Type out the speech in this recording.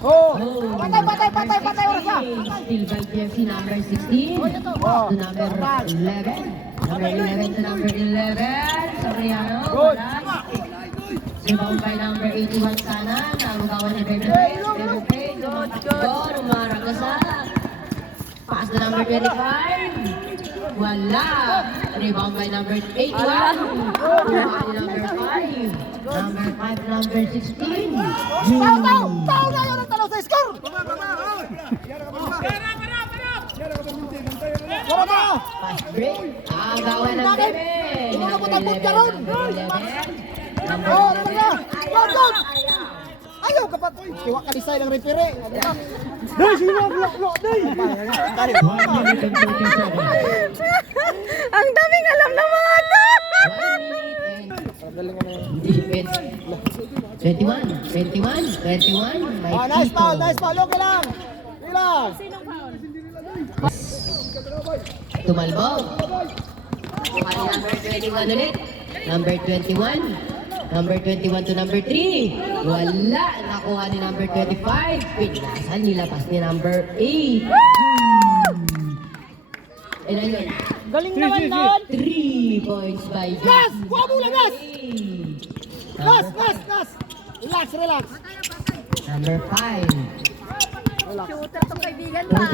Oh. Patay oras na. Still by Jeffy, number 16 to number 11. Number 11 to number 11. Sabriano, wala. Rebound by number 81 sana. Namugawan ni Bebe Pay. Bebe Pay, lumaragasa. Pass to number 25. Wala. Rebound by number 81. Rebound by number 5. Number 5 to number 16. Tao na yun ang talo sa score. Pass break. Agawan ng Bebe. Number 11. Number 11. Ayaw ka pa. Kiwa ka design ng referee. Day, sino block day. Ang daming alam ng mga to! 1 minute and defense. 21. Oh, nice foul. Okay lang. Relax. Tumalbog. Number 21 ulit. Number 21. Number 21 to number 3. Wala. Nakuha ni number 25. Pinasan, nilabas ni number 8. Ilan yun? Galing naman doon! 3 points by Jeffy. Gas! Kuha mo lang, gas! Gas! Relax. Number 5. Shooter tong kaibigan pa.